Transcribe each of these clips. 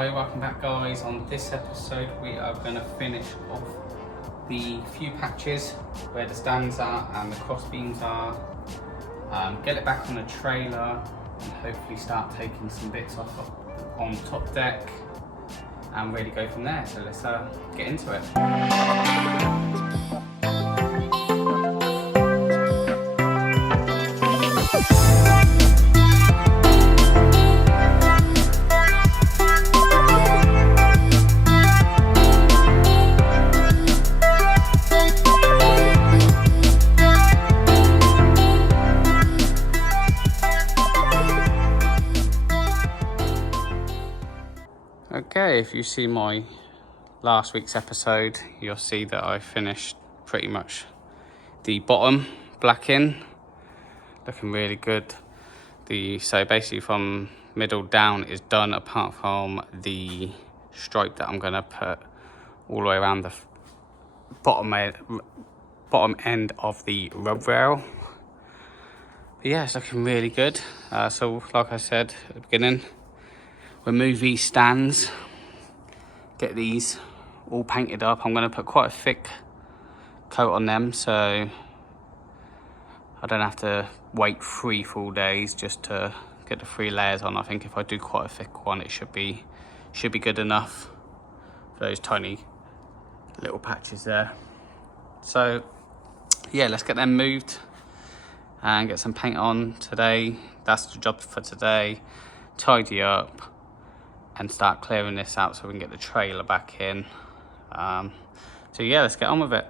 Hi, welcome back guys. On this episode we are going to finish off the few patches where the stands are and the cross beams are, get it back on the trailer and hopefully start taking some bits off on top deck and really go from there. So let's get into it. Okay, if you see my last week's episode, you'll see that I finished pretty much the bottom blacking, looking really good. So basically from middle down is done, apart from the stripe that I'm going to put all the way around the bottom end of the rub rail. But yeah, it's looking really good. So like I said at the beginning, remove these stands, get these all painted up. I'm going to put quite a thick coat on them so I don't have to wait 3 full days just to get the 3 layers on. I think if I do quite a thick one, it should be good enough for those tiny little patches there. So yeah, let's get them moved and get some paint on today. That's the job for today. Tidy up and start clearing this out so we can get the trailer back in. So yeah, let's get on with it.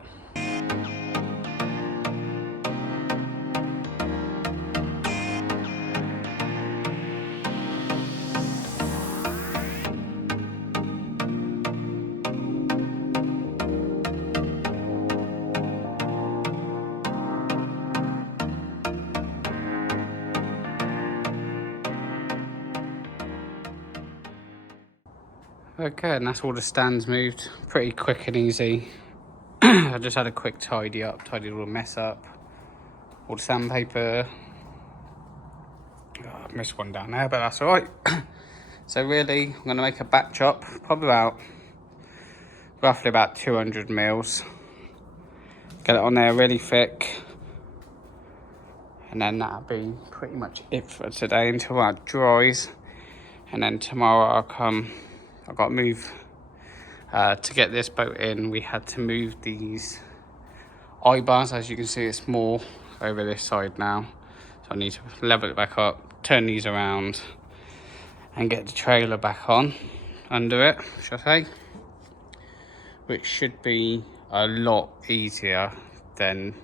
Okay, and that's all the stands moved. Pretty quick and easy. I just had a quick tidied all the mess up. All the sandpaper. Oh, I missed one down there, but that's alright. So really, I'm going to make a back chop, probably roughly about 200 mils. Get it on there really thick. And then that'll be pretty much it for today until that dries. And then tomorrow I've got to move, to get this boat in, we had to move these eye bars. As you can see, it's more over this side now. So I need to level it back up, turn these around and get the trailer back on, under it, should I say. Which should be a lot easier than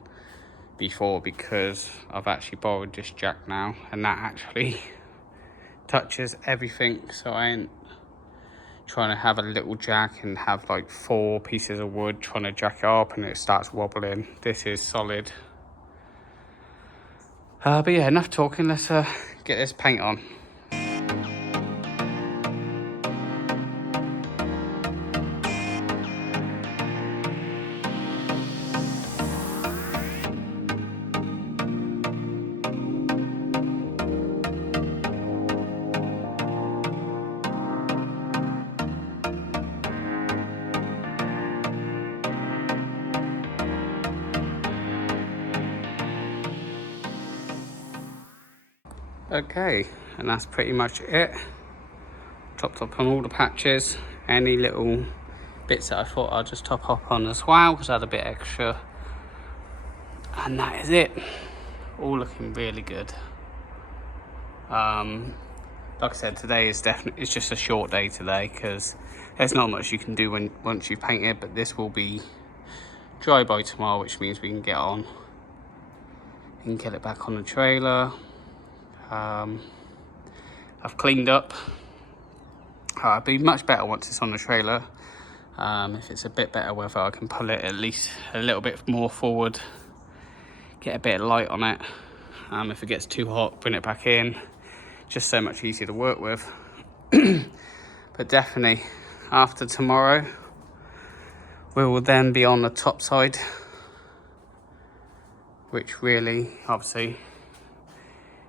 before because I've actually borrowed this jack now and that actually touches everything. So I ain't trying to have a little jack and have like 4 pieces of wood trying to jack it up and it starts wobbling. This is solid. But yeah, enough talking, let's get this paint on. Okay, and that's pretty much it. Topped up on all the patches. Any little bits that I thought I'd just top up on as well because I had a bit extra. And that is it. All looking really good. Like I said, today is it's just a short day today because there's not much you can do once you paint it, but this will be dry by tomorrow, which means we can get on and get it back on the trailer. I've cleaned up. It'll be much better once it's on the trailer. If it's a bit better weather, I can pull it at least a little bit more forward, get a bit of light on it. If it gets too hot, bring it back in. Just so much easier to work with. But definitely after tomorrow we will then be on the top side, which really obviously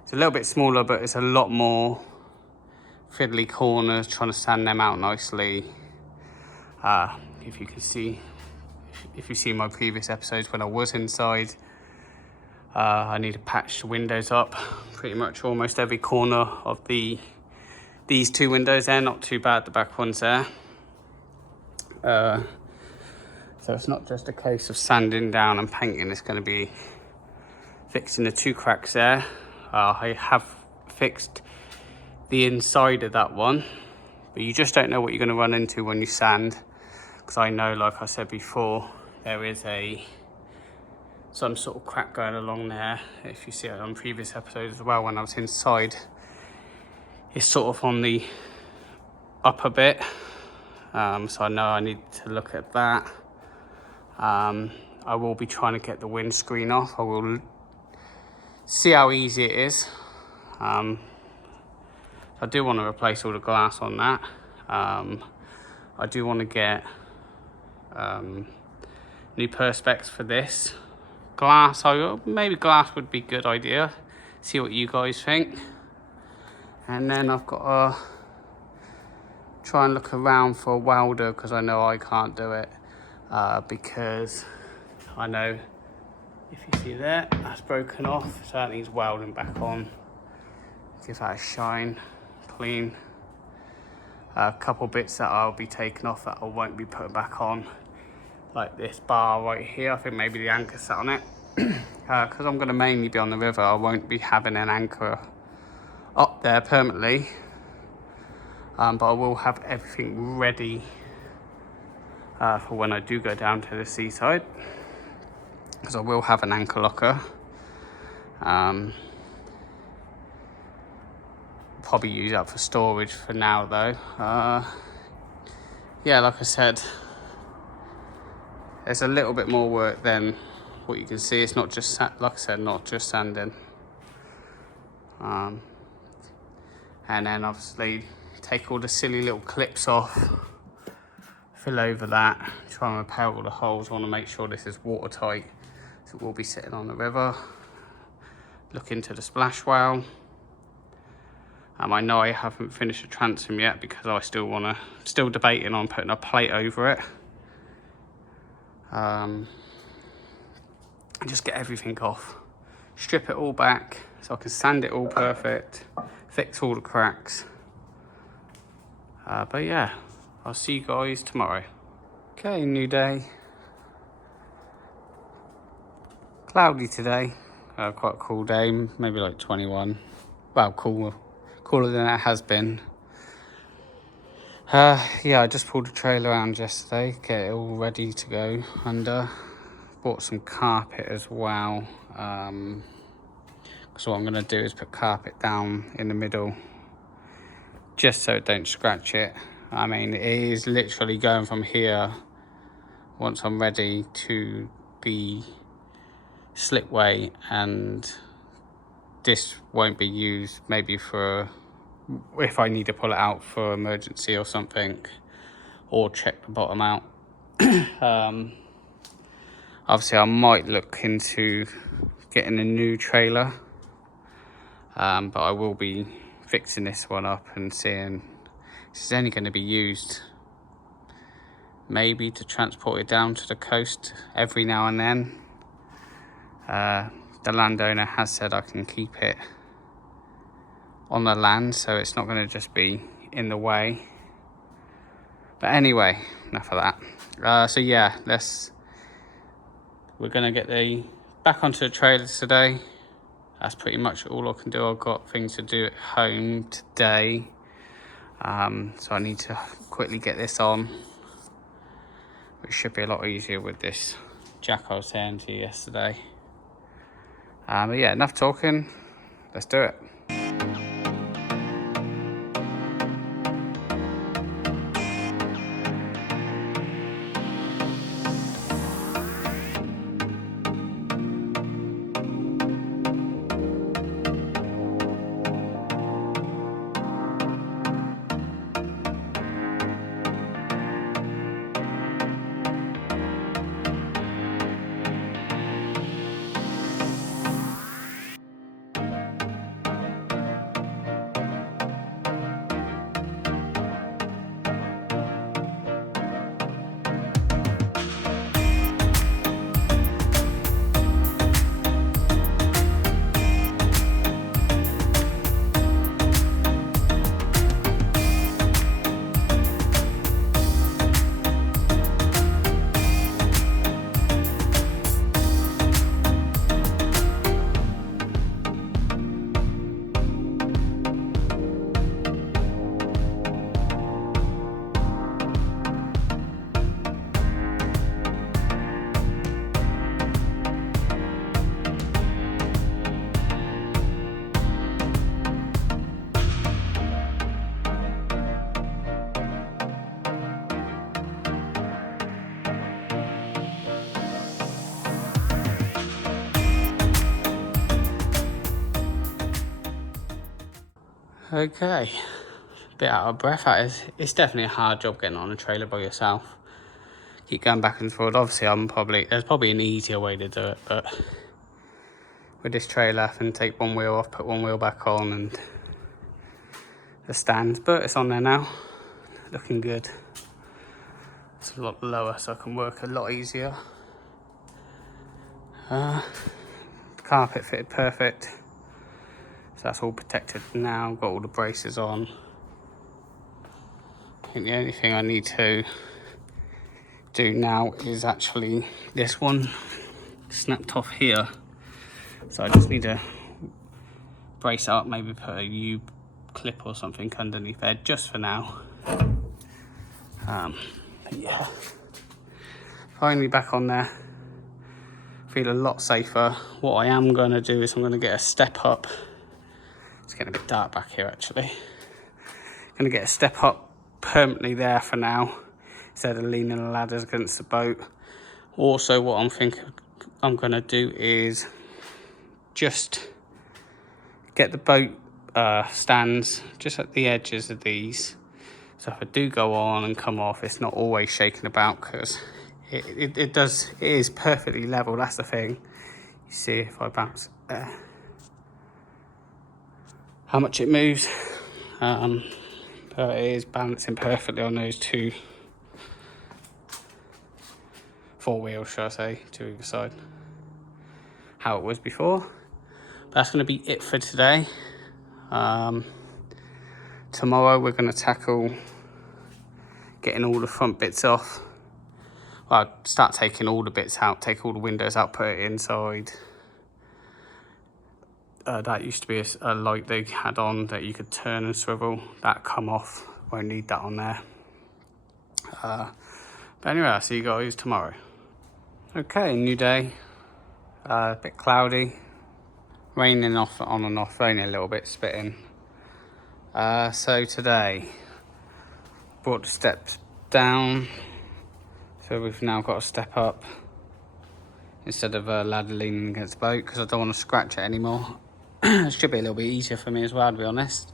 it's a little bit smaller, but it's a lot more fiddly corners, trying to sand them out nicely. If you can see, if you see my previous episodes when I was inside, I need to patch the windows up. Pretty much almost every corner of these two windows there, not too bad, the back ones there. So it's not just a case of sanding down and painting, it's going to be fixing the two cracks there. I have fixed the inside of that one, but you just don't know what you're going to run into when you sand, because I know, like I said before, there is some sort of crack going along there. If you see it on previous episodes as well, when I was inside, it's sort of on the upper bit, so I know I need to look at that. I will be trying to get the windscreen off. I will see how easy it is. I do want to replace all the glass on that. I do want to get new perspex for this glass. Maybe glass would be a good idea. See what you guys think. And then I've got to try and look around for a welder, because I know I can't do it. Because I know, if you see there, that's broken off, so that needs welding back on. Give that a shine, clean. A couple bits that I'll be taking off that I won't be putting back on, like this bar right here. I think maybe the anchor sat on it. Because I'm going to mainly be on the river, I won't be having an anchor up there permanently. But I will have everything ready for when I do go down to the seaside, because I will have an anchor locker. Probably use that for storage for now though. Yeah, like I said, there's a little bit more work than what you can see. It's not just, like I said, not just sanding. And then obviously take all the silly little clips off, fill over that, try and repair all the holes. I want to make sure this is watertight, so we'll be sitting on the river. Look into the splash well. I know I haven't finished the transom yet, because I still debating on putting a plate over it. And just get everything off, strip it all back so I can sand it all perfect, fix all the cracks. But yeah, I'll see you guys tomorrow. Okay, new day. Cloudy today. Quite a cool day, maybe like 21. Well, cooler than it has been. Yeah, I just pulled the trailer around yesterday, get it all ready to go under. Bought some carpet as well. So what I'm going to do is put carpet down in the middle, just so it don't scratch it. I mean, it is literally going from here, once I'm ready, to the slipway, and this won't be used maybe for if I need to pull it out for emergency or something, or check the bottom out. Obviously I might look into getting a new trailer, but I will be fixing this one up and seeing this is only going to be used maybe to transport it down to the coast every now and then. The landowner has said I can keep it on the land, so it's not going to just be in the way. But anyway, enough of that. So yeah, we're going to get back onto the trailers today. That's pretty much all I can do. I've got things to do at home today, so I need to quickly get this on, which should be a lot easier with this jack I was saying to you yesterday. But yeah, enough talking, let's do it. Okay, bit out of breath that is. It's definitely a hard job getting on a trailer by yourself. Keep going back and forth. Obviously there's probably an easier way to do it, but with this trailer I can take one wheel off, put one wheel back on, and the stands, but it's on there now, looking good. It's a lot lower so I can work a lot easier. The carpet fitted perfect, so that's all protected now. Got all the braces on. I think the only thing I need to do now is actually this one snapped off here, so I just need to brace it up, maybe put a U clip or something underneath there just for now. But yeah, finally back on there. Feel a lot safer. What I am going to do is I'm going to get a step up. It's getting a bit dark back here actually. I'm going to get a step up permanently there for now, instead of leaning the ladders against the boat. Also, what I'm thinking I'm going to do is just get the boat stands just at the edges of these, so if I do go on and come off, it's not always shaking about, because it is perfectly level. That's the thing. You see if I bounce there, how much it moves. But it is balancing perfectly on those four wheels, should I say, to either side, how it was before. But that's going to be it for today. Tomorrow we're going to tackle getting all the front bits off. Well, start taking all the bits out, take all the windows out, put it inside. That used to be a light they had on that you could turn and swivel. That come off, won't need that on there. But anyway, I'll see you guys tomorrow. Okay, new day. A bit cloudy. Raining off on and off, raining a little bit, spitting. So today, brought the steps down. So we've now got to step up instead of a ladder leaning against the boat, because I don't want to scratch it anymore. It should be a little bit easier for me as well, to be honest,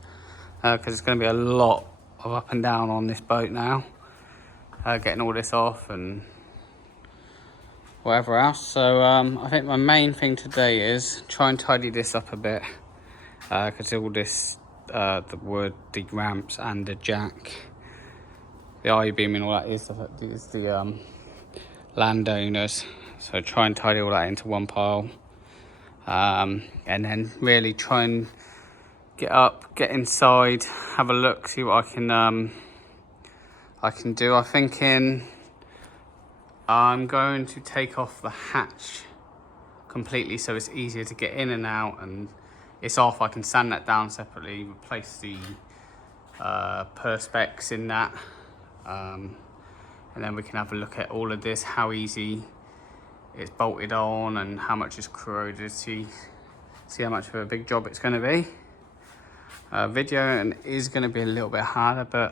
because it's going to be a lot of up and down on this boat now, getting all this off and whatever else. So I think my main thing today is try and tidy this up a bit, because all this, the wood, the ramps and the jack, the I-beam and all that is the landowners. So try and tidy all that into one pile, and then really try and get up, get inside, have a look, see what I can do. I'm thinking I'm going to take off the hatch completely so it's easier to get in and out, and it's off. I can sand that down separately, replace the perspex in that, and then we can have a look at all of this, how easy it's bolted on and how much is corroded, see how much of a big job it's going to be. Video is going to be a little bit harder, but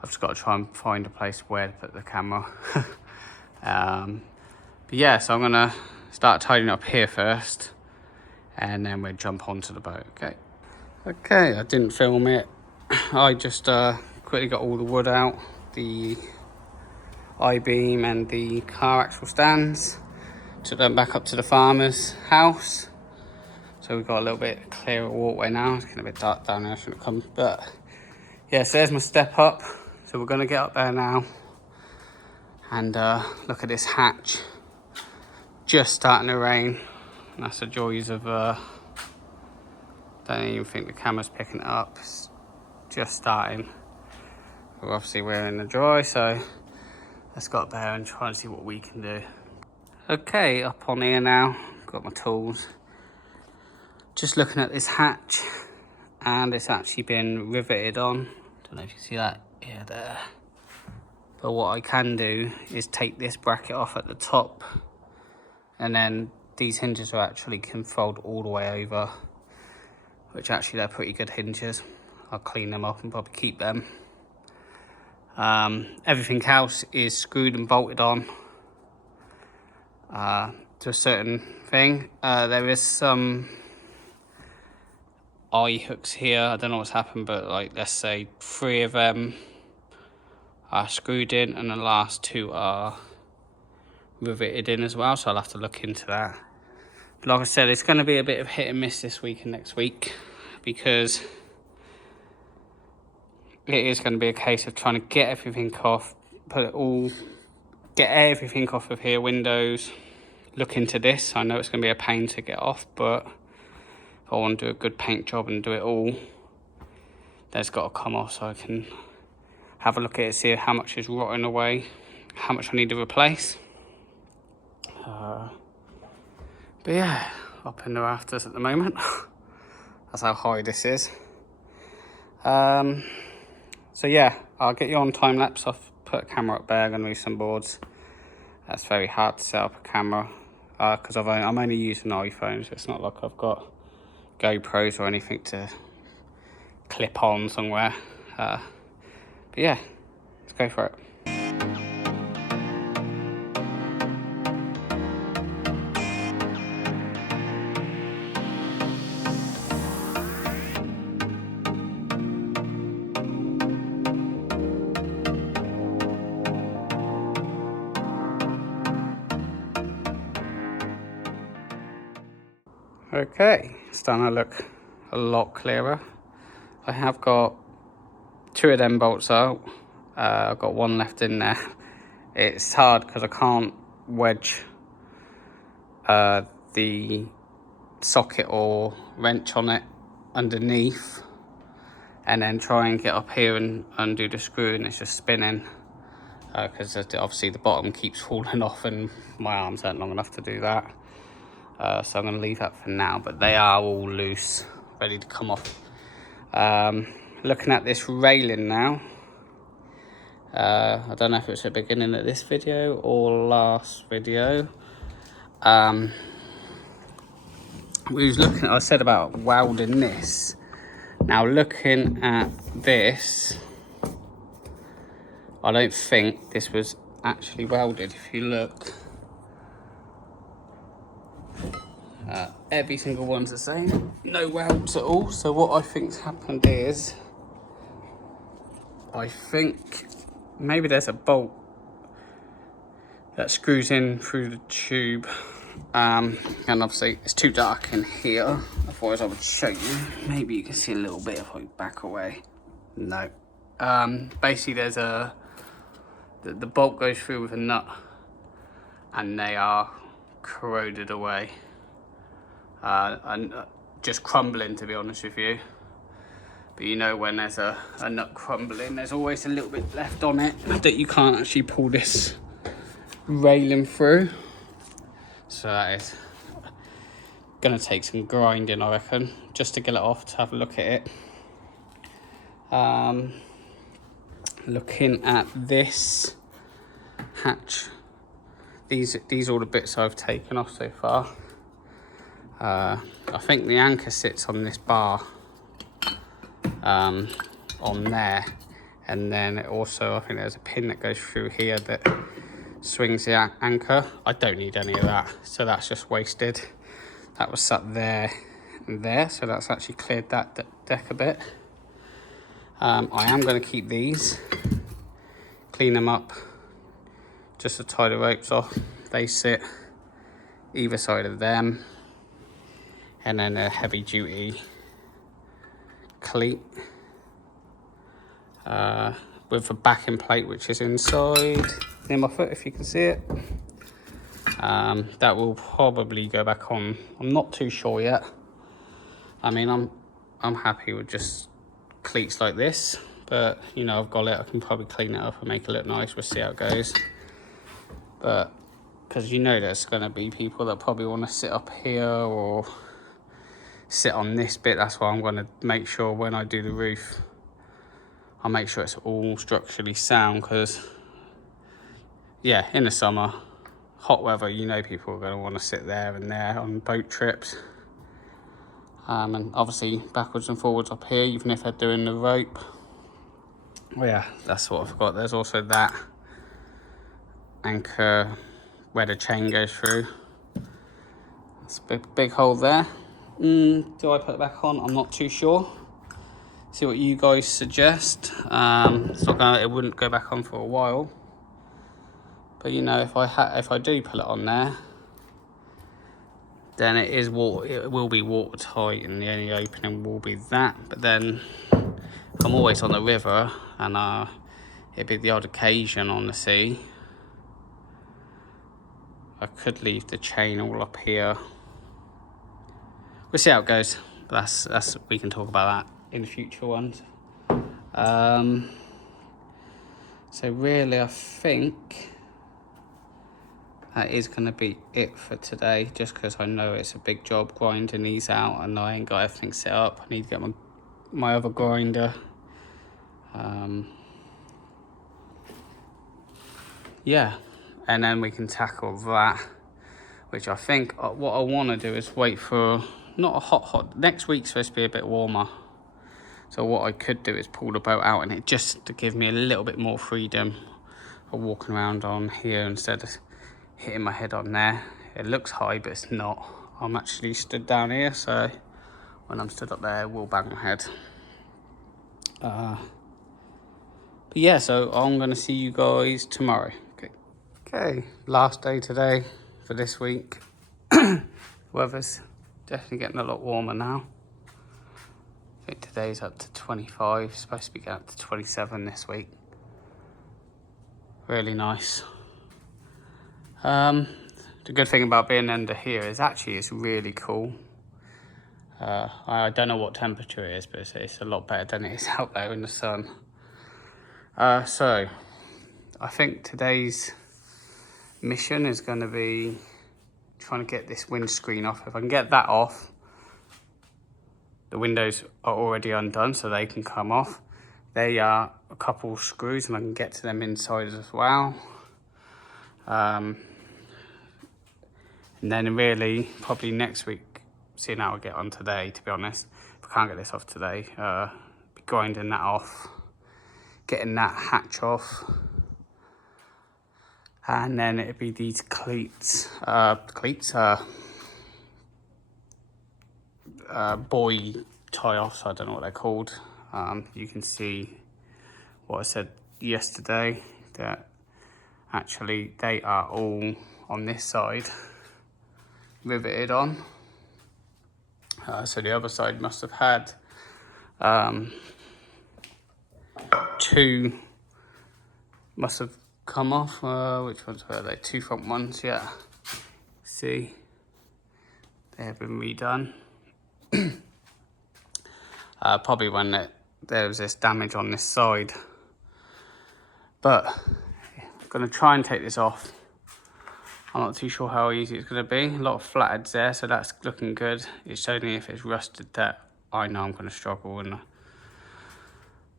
I've just got to try and find a place where to put the camera. But yeah, so I'm going to start tidying up here first, and then we'll jump onto the boat. Okay, I didn't film it. I just quickly got all the wood out, the I-beam and the car axle stands, took them back up to the farmer's house. So we've got a little bit clearer walkway now. It's getting a bit dark down there, I shouldn't have come. But yeah, so there's my step up. So we're gonna get up there now and look at this hatch. Just starting to rain. And that's the joys of, don't even think the camera's picking it up. It's just starting. Obviously we're in the dry, so let's go up there and try and see what we can do. Okay, up on here now, got my tools. Just looking at this hatch, and it's actually been riveted on. Don't know if you see that, yeah, there. But what I can do is take this bracket off at the top, and then these hinges are actually can fold all the way over, which actually they're pretty good hinges. I'll clean them up and probably keep them. Everything else is screwed and bolted on to a certain thing. There is some eye hooks here. I don't know what's happened, but like, let's say 3 of them are screwed in and the last 2 are riveted in as well, so I'll have to look into that. But like I said, it's going to be a bit of hit and miss this week and next week, because it is going to be a case of trying to get everything off, get everything off of here, windows, look into this. I know it's going to be a pain to get off, but if I want to do a good paint job and do it all, that's got to come off, so I can have a look at it, see how much is rotting away, how much I need to replace. But yeah, up in the rafters at the moment. That's how high this is. So yeah, I'll get you on time lapse. I've put a camera up there, gonna use some boards. That's very hard to set up a camera because I'm only using iPhones. It's not like I've got GoPros or anything to clip on somewhere. But yeah, let's go for it. Okay, it's starting to look a lot clearer. I have got 2 of them bolts out. I've got 1 left in there. It's hard because I can't wedge the socket or wrench on it underneath and then try and get up here and undo the screw, and it's just spinning because obviously the bottom keeps falling off and my arms aren't long enough to do that. So I'm going to leave that for now, but they are all loose, ready to come off. Looking at this railing now, I don't know if it's the beginning of this video or last video. We was looking, I said about welding this. Now looking at this, I don't think this was actually welded. If you look, every single one's the same, no welds at all. So what I think's happened is, I think maybe there's a bolt that screws in through the tube, and obviously it's too dark in here, otherwise I would show you. Maybe you can see a little bit if I back away. No, basically there's the bolt goes through with a nut and they are corroded away. And just crumbling, to be honest with you. But you know, when there's a nut crumbling, there's always a little bit left on it that you can't actually pull this railing through. So that is gonna take some grinding, I reckon, just to get it off, to have a look at it. Looking at this hatch, these are all the bits I've taken off so far. I think the anchor sits on this bar on there, and then it also, I think there's a pin that goes through here that swings the anchor. I don't need any of that, so that's just wasted. That was sat there and there, so that's actually cleared that deck a bit. I am going to keep these, clean them up just to tie the ropes off. They sit either side of them, and then a heavy duty cleat with a backing plate which is inside near my foot, if you can see it. That will probably go back on. I'm not too sure yet. I mean, I'm happy with just cleats like this, but you know, I've got it. I can probably clean it up and make it look nice. We'll see how it goes. But because you know, there's going to be people that probably want to sit up here or sit on this bit. That's why I'm going to make sure when I do the roof, I'll make sure it's all structurally sound, because yeah, in the summer, hot weather, you know, people are going to want to sit there and there on boat trips, and obviously backwards and forwards up here, even if they're doing the rope. Oh yeah, that's what I forgot. There's also that anchor where the chain goes through. It's a big hole there. Do I put it back on? I'm not too sure. See what you guys suggest. It wouldn't go back on for a while. But you know, if I do put it on there, then it will be watertight, and the only opening will be that. But then I'm always on the river, and it'd be the odd occasion on the sea. I could leave the chain all up here. We'll see how it goes. But that's we can talk about that in future ones. So really, I think that is going to be it for today, just because I know it's a big job grinding these out, and I ain't got everything set up. I need to get my other grinder. Yeah, and then we can tackle that, which I think what I want to do is wait for, not a hot, next week's supposed to be a bit warmer. So what I could do is pull the boat out, and it just to give me a little bit more freedom of walking around on here instead of hitting my head on there. It looks high, but it's not. I'm actually stood down here, so when I'm stood up there, I will bang my head. But yeah, so I'm gonna see you guys tomorrow. Okay, last day today for this week. Weather's definitely getting a lot warmer now. I think today's up to 25, it's supposed to be going up to 27 this week. Really nice. The good thing about being under here is actually it's really cool. I don't know what temperature it is, but it's a lot better than it is out there in the sun. So I think today's mission is going to be trying to get this windscreen off. If I can get that off, the windows are already undone, so they can come off. They are a couple screws, and I can get to them inside as well. And then really, probably next week, seeing how I get on today, to be honest. If I can't get this off today, be grinding that off, getting that hatch off. And then it'd be these cleats, buoy tie-offs, I don't know what they're called. You can see what I said yesterday, that actually they are all on this side riveted on. So the other side must have had two, must have come off. Which ones were they? Two front ones, yeah. See, they have been redone. Probably when there was this damage on this side. But I'm gonna try and take this off. I'm not too sure how easy it's gonna be. A lot of flatheads there, so that's looking good. It's only if it's rusted that I know I'm gonna struggle, and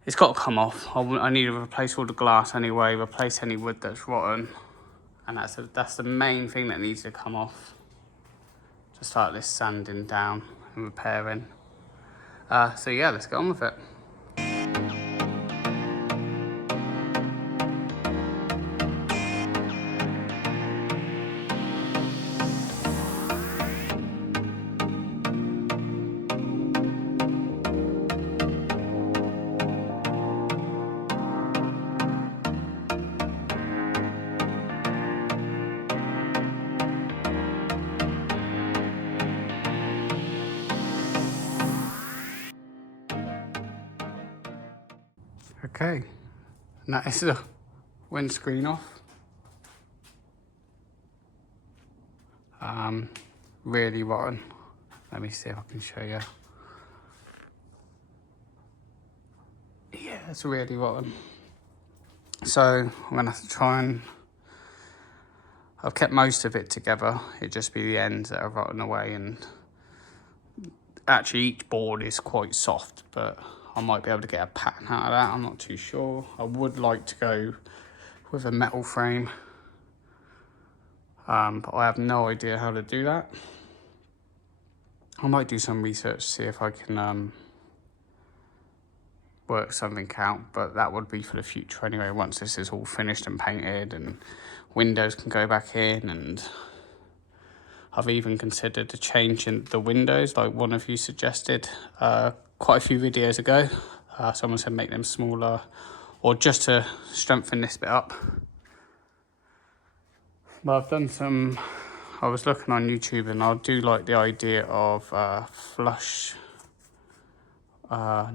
it's got to come off. I need to replace all the glass anyway, replace any wood that's rotten, and that's the main thing that needs to come off. Just start this sanding down and repairing. So yeah, let's get on with it. Okay, and that is the windscreen off. Really rotten. Let me see if I can show you. Yeah, it's really rotten. So I'm gonna have to try and, I've kept most of it together. It'd just be the ends that are rotten away, and actually each board is quite soft, but I might be able to get a pattern out of that. I'm not too sure. I would like to go with a metal frame, but I have no idea how to do that. I might do some research to see if I can work something out, but that would be for the future anyway, once this is all finished and painted and windows can go back in, and I've even considered a change in the windows, like one of you suggested quite a few videos ago. Someone said make them smaller, or just to strengthen this bit up. But I've done some, I was looking on YouTube, and I do like the idea of flush, I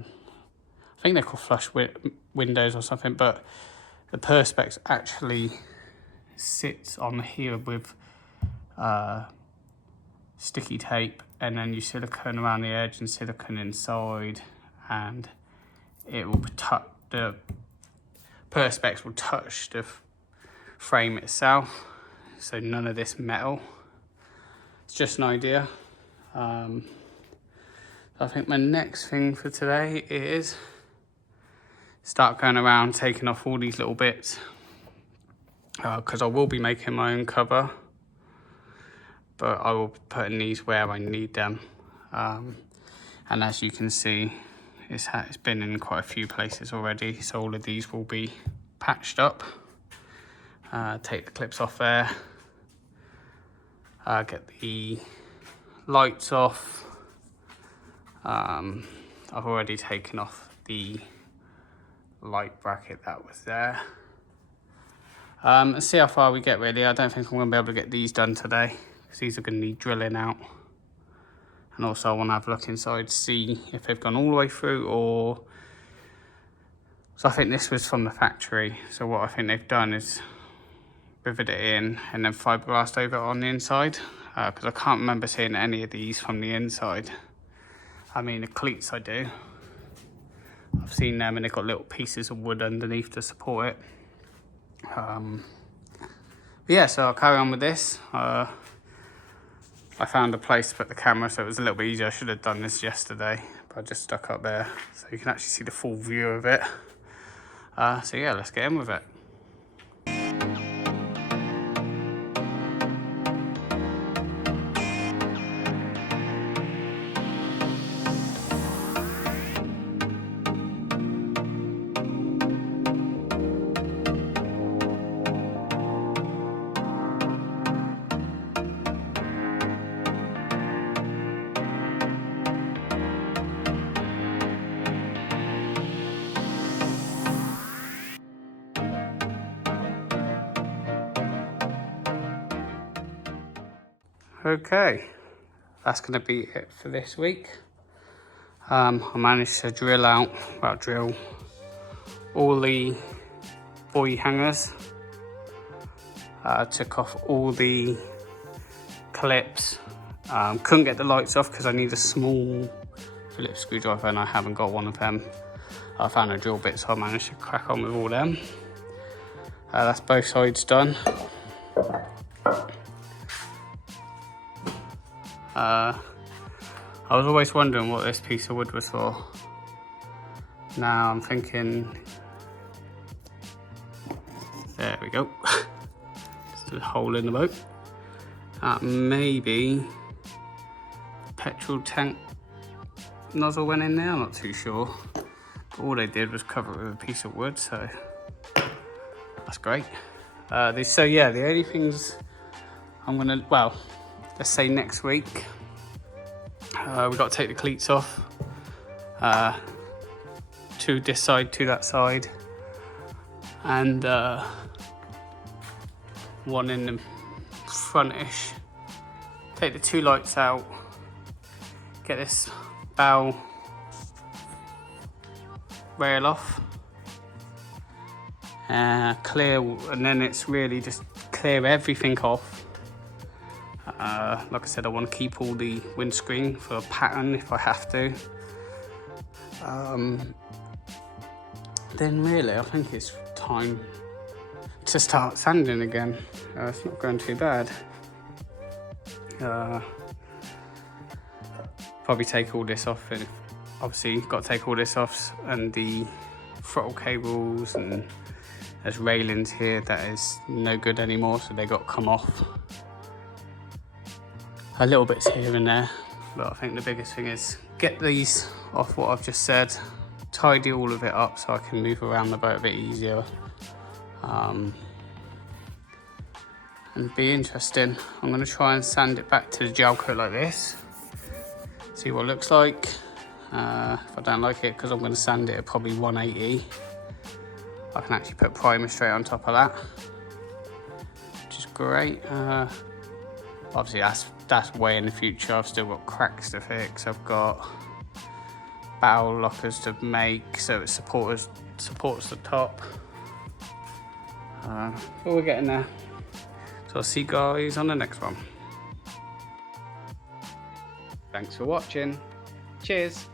think they're called flush windows or something, but the perspex actually sits on here with sticky tape, and then you silicone around the edge and silicone inside, and it will touch, the perspex will touch the frame itself, so none of this metal. It's just an idea. I think my next thing for today is start going around taking off all these little bits, because I will be making my own cover, but I will be putting these where I need them. And as you can see, it's been in quite a few places already, so all of these will be patched up. Take the clips off there, get the lights off. I've already taken off the light bracket that was there. Let's see how far we get really. I don't think I'm going to be able to get these done today, because these are going to need drilling out. And also I want to have a look inside to see if they've gone all the way through, or... So I think this was from the factory. So what I think they've done is riveted it in and then fiberglassed over it on the inside. Because I can't remember seeing any of these from the inside. I mean, the cleats I do. I've seen them and they've got little pieces of wood underneath to support it. Yeah, so I'll carry on with this. I found a place to put the camera, so it was a little bit easier. I should have done this yesterday, but I just stuck up there so you can actually see the full view of it. So yeah, let's get in with it. Okay, that's going to be it for this week. I managed to drill all the buoy hangers. Took off all the clips. Couldn't get the lights off because I need a small Phillips screwdriver and I haven't got one of them. I found a drill bit, so I managed to crack on with all them. That's both sides done. I was always wondering what this piece of wood was for. Now I'm thinking, there we go, just a hole in the boat. Maybe petrol tank nozzle went in there, I'm not too sure. But all they did was cover it with a piece of wood, so that's great. So yeah, the only things I'm gonna, well, let's say next week, we've got to take the cleats off, to this side, to that side, and one in the front-ish. Take the two lights out, get this bow rail off, clear, and then it's really just clear everything off. Like I said, I want to keep all the windscreen for a pattern if I have to. Then really, I think it's time to start sanding again. It's not going too bad. Probably take all this off, and obviously got to take all this off, and the throttle cables, and there's railings here that is no good anymore, so they got to come off. A little bits here and there, but I think the biggest thing is get these off what I've just said, tidy all of it up so I can move around the boat a bit easier, and be interesting. I'm going to try and sand it back to the gel coat like this, see what it looks like. If I don't like it, because I'm going to sand it at probably 180, I can actually put primer straight on top of that, which is great. Obviously that's way in the future. I've still got cracks to fix. I've got barrel lockers to make so it supports the top. But we're getting there. So I'll see you guys on the next one. Thanks for watching. Cheers.